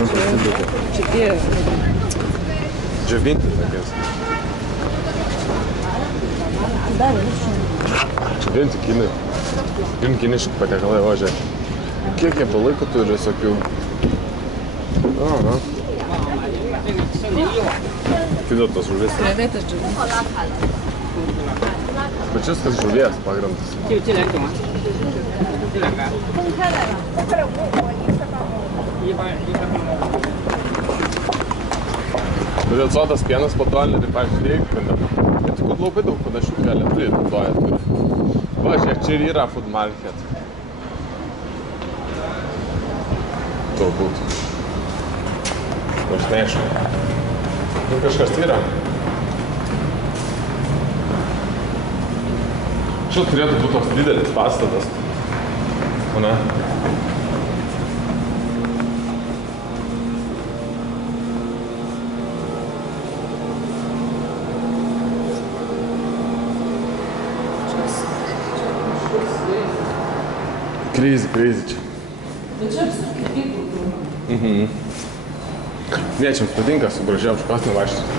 Šitie. Džiovinti tokias. Džiovinti kinai. Kiniški patiekalai, o žiūrėk. Kiek jie palaiko turi visokių. Aha. Kito tos žuvies. Krevetės džiovinti. Bet šis kas žuvies pagrindas. Bet sodas pienas po to, ir pažiūrėk, kad tik labai daug panašių lietuviai naudoja turi. Va, žiūrėk, čia ir yra food market. Turbūt. Aš neaišku. Nu, kažkas tai yra. Čia turėtų būti toks didelis pastatas. O ne? Crazy čia. Bet čia visur kaip vyklų. Ne, čia jums patinka su gražiam šukasnį vaikštyti.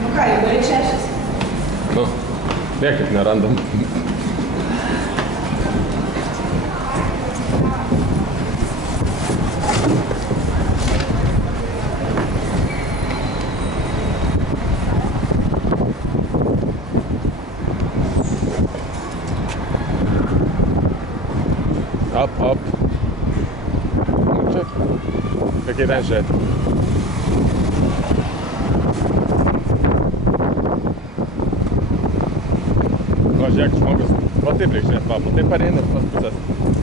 Nu ką, jau beveik 6. Nu, niekaip nerandam. Up. Nu čia, kokie ten žiūrėti. Nu, žiūrėk, žmogus, va taip reikia žiūrėti, va taip pareina ir pas pusės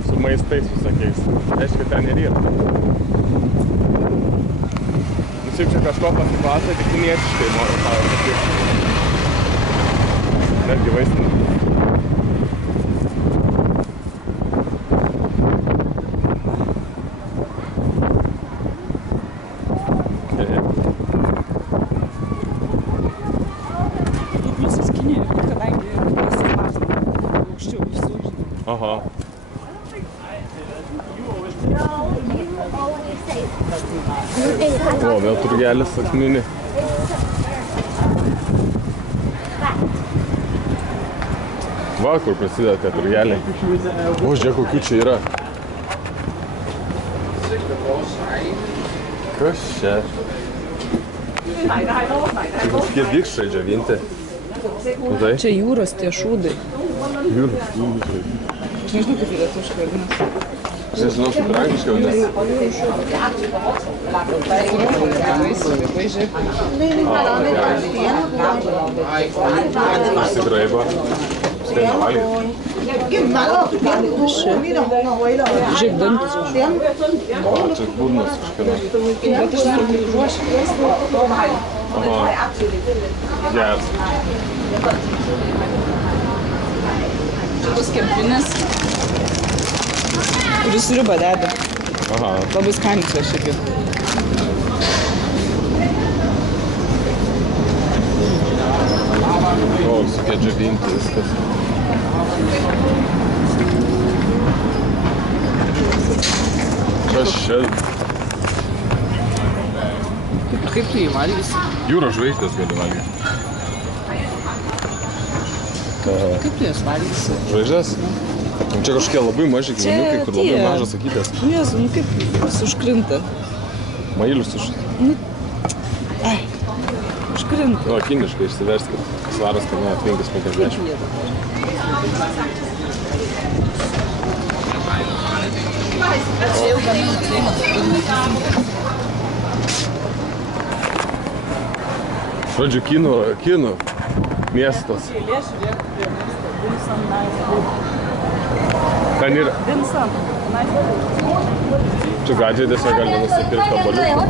su maistais visokiais. Reiškia, ten ir yra. Nu, šiaip čia kažko pasiklausia, tik kiniečiškai noriu tau sakyti. Netgi vaistinė. Aha. O, vėl turgelis akmenį. Va, kur prasideda tie turgeliai. O, žiūrėk, kokių čia yra. Kas čia? Čia kokie vikšrai džiovinti. Čia jūros tie šūdai. Jūros šūdai. Aš nežinau, kaip lietuviškai vadinasi. Aš nežinau, kaip ir angliškai vadinasi. Išsigraiba. Skamba valgyti. Žiūrėk, dantis. O, čia burnas kažkieno. Bet aš noriu būti ruošę. Aha. Geras. Čia bus kempinės, kuris sriubą deda. Aha. Labai skaniai čia šiaip. O, visokie džiovinti viskas. Kas čia? Kaip tu jį valgysi? Jūros žvaigždės gali valgyti. Kaip tu jas valgysi? Žvaigždės? Čia kažkokie labai maži gyvūniukai, kur labai mažas akytės. Jėzu, nu kaip jis užkrinta. Mailius Užkrinta. O, kiniškai išsiversti, kad svaras kainuoja 5,50. Čia jau gamina Žodžiu, kinų miestas. Ten yra. Čia gadžiai tiesiog gali nusipirkti kabaliukų.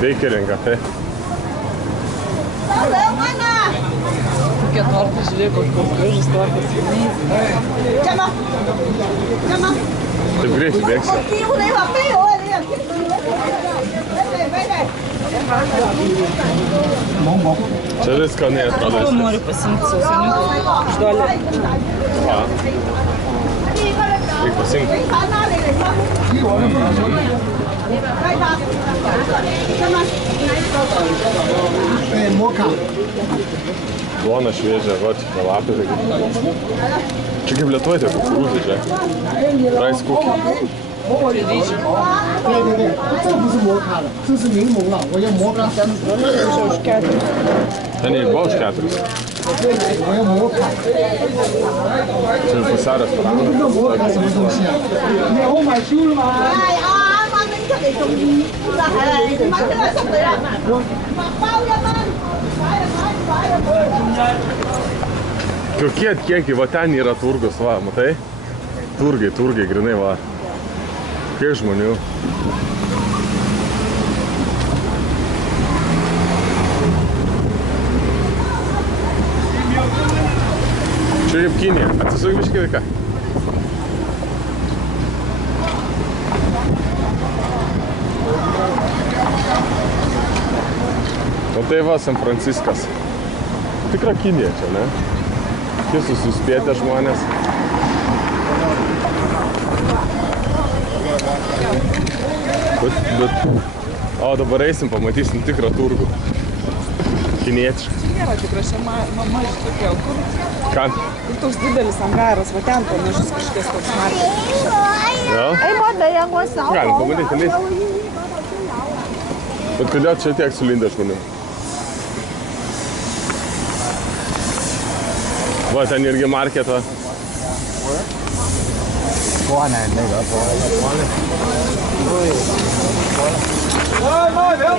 Bakery cafe. Kokie tortai, žiūrėk, kokios gražus tortas. Taip greit bėgsi. Čia viską neatrodo. Tu nori pasimti sausaniuką iš dolerį. Aha. Reik pasimti. Duona šviežia, va, čia lapė. Čia kaip Lietuvoje tie kukurūzai, čia. Rice cookie. 对对对，这不是摩卡的，这是柠檬了，我要摩卡。 Ten ir buvo už 4. 我要摩卡。 Čia pusę restorano. 这个摩卡什么东西啊？你好买书了吗？係啊，啱啱拎出嚟仲熱啦，係你買咗濕佢啦，包1蚊，買。 Kokie kiekiai, va ten yra turgus, va, matai? Turgai, grinai, va. Kiek žmonių. Čia kaip Kinija. Atsisuk biškį vaiką. O tai va, San Franciskas. Tikra Kinija čia, ne? Čia suspėtė žmonės. Bet... O, dabar eisim, pamatysim tikrą turgų. Kinietišką. Čia nėra tikra, čia maži tokie, o kur? Ką? Kur toks didelis angaras, va ten panašus kažkas toks marketas. Jo? Galim pamatyti, lįsti. Bet kodėl čia tiek sulindę žmonių? Va, ten irgi marketą. 关呢，那个关了。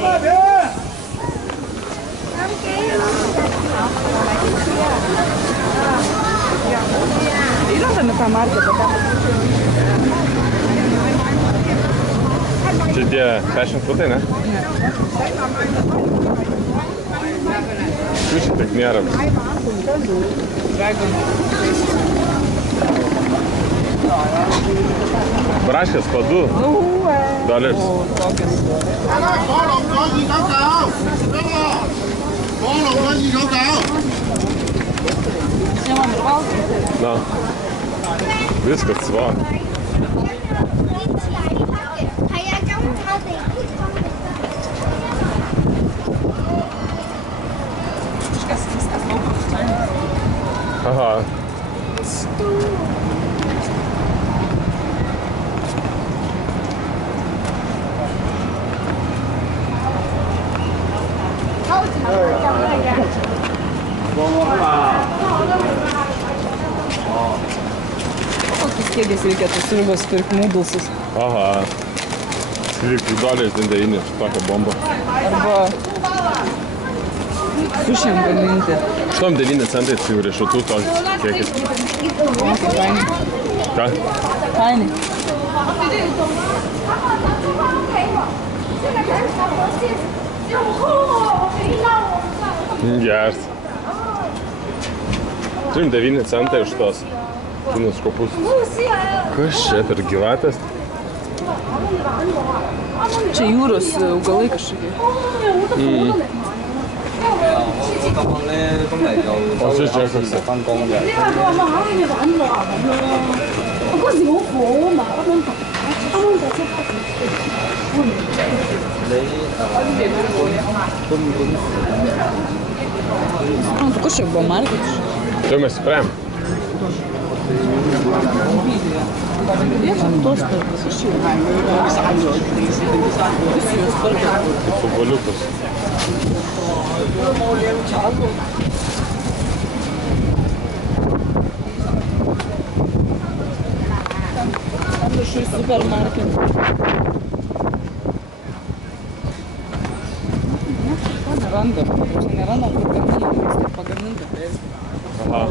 卖票！ Yra tame tą marketą. Čia tie fashion frutai, ne? Ne. Jų čia tiek nėra. Dragon. Braškės po $2. O, tokias. 1万ir valgyti. Na. Viskas sva. Viskas laukas čia. Aha. Kokius kėdės reikėtų sriubos pirkti nudulsus. Aha. $3 9, tokia bomba. Arba sušiam gaminti. 9 centai tai riešutų toks kiekis. O, kaip fainai. Ką? Fainai. Geras. Turim 9 centai už tos kinus kopūstus. Kas čia per gyvatės? Čia jūros augalai kažkokie. O čia čia koks? 嗰時好火啊嘛，啱啱就出發。 Tu kur čia buvo marketas? Čia mes sprem. Tos perkas iš čia. Visi jos perkas. Kaip futboliukus. Tam viršui supermarket. Nerandam, nerandam, kur gaminti, vis tik pagaminti. Aha.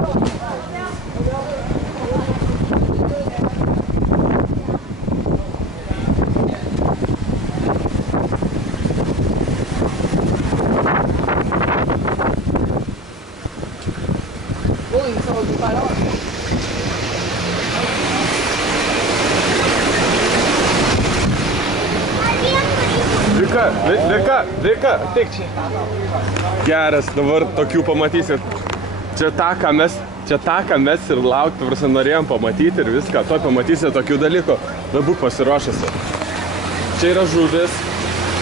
Vika, ateik čia. Geras, dabar tokių pamatysit. Čia tą, ką mes ir laukti, prasme, norėjom pamatyti ir viską. Tuoj pamatysite tokių dalykų, bet būk pasiruošęs. Čia yra žuvis,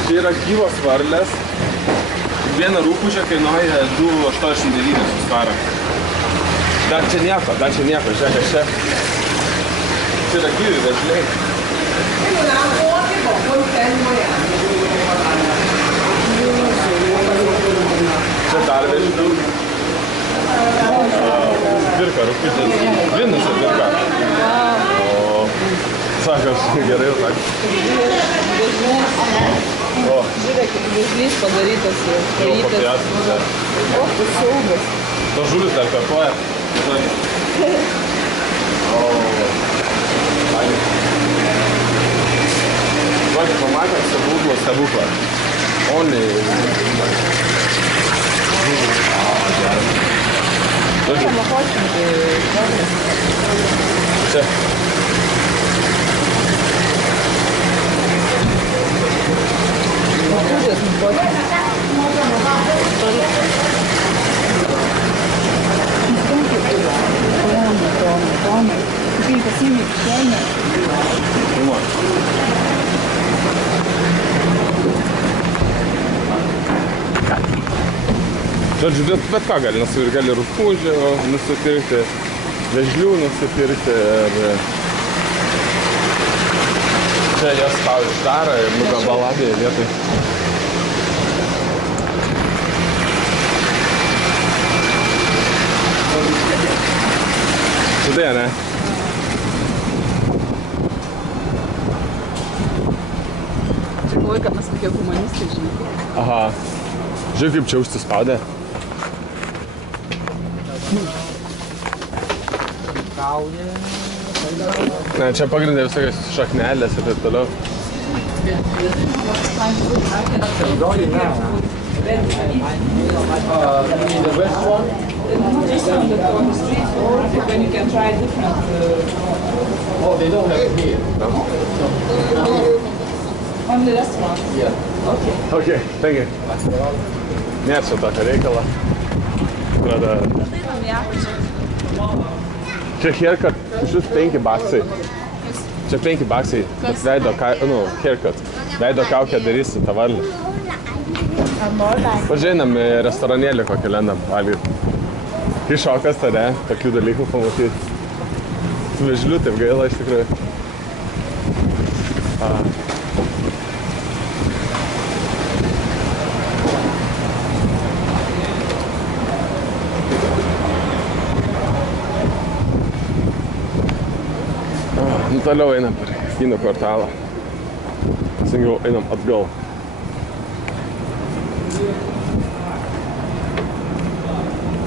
čia yra gyvos varlės. Viena rūpužė kainuoja 2,89 svarą. Dar čia nieko, žiūrėk, čia yra gyvi vėžliai. Čia dar vėžlių. Virka, rūpužės. Vinusi virka. O, sakas, gerai jau sakas. Žiūrėk, kaip vėžlys padarytas. O, tu siaubas. To žuvis dar kartuoja. Duokit, pamatėm stebuklą. Only. Čia. Žodžiu, bet ką gali nusipirkti, gali rupūžio nusipirkti, vėžlių nusipirkti ir čia jas tau išdara ir nugabalabėje vietoj. Sudėja, ne? Čia galvoju, kad mes tokie humanistai, žinai. Aha. Žiūrėk, kaip čia užsispaudė. Ne, čia pagrindė visokios šaknelės ir taip toliau. Okay, thank you. Nėra čia tokio reikalo. Čia haircut, iš vis 5 baksai. Čia 5 baksai, bet haircut. Veido kaukę darysi tą varlį. Pažiūrėjom į restoranėlį kokį lendam valgyt. Kai šokas tada, tokių dalykų pamatyti. Su vėžliu taip gaila iš tikrųjų. Toliau einam per kinų kvartalą. Teisingiau einam atgal.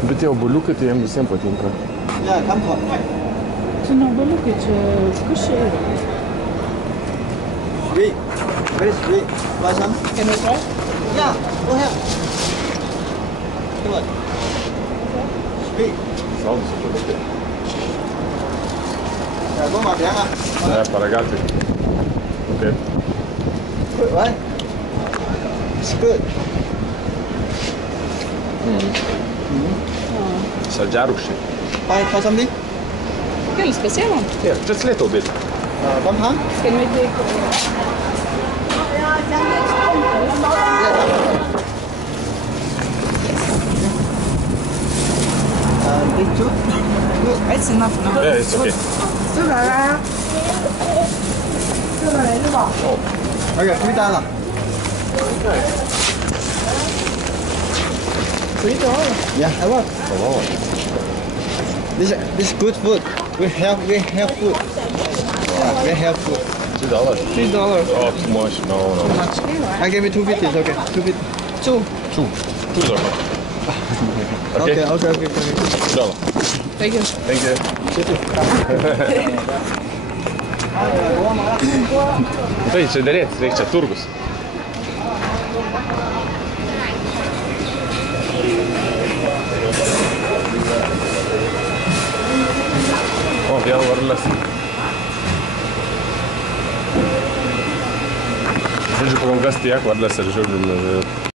Bet tie obuoliukai, tai jiems visiems patinka. Čia ne obuoliukai, čia kas čia yra? Sweet. Very sweet. Buy some? Can we try? Yeah, go ahead. Come on. Sweet. Saldus obuoliukai. Có mặt hả? Ne, paragauti. Okay. Good, right? It's good. Saldžiarūkščiai. Buy something? Kelis pasiemam? Yeah, just little bit. One hand? Can we take... These two? Good. It's enough now. Yeah, it's okay. Okay, 3 单了。 $3. Yeah, I want. Oh, This is good food. We have food. Yeah, we have food. $2. $3. Oh, too much. No. I give you 250. Okay, 250. Two. $2. Okay. Okay. $2. Thank you. Thank you. Tai čia darėtis, reikia čia turgus. O, vėl varlės. Žodžiu, kol kas tiek, vardas ir žiūrėjau.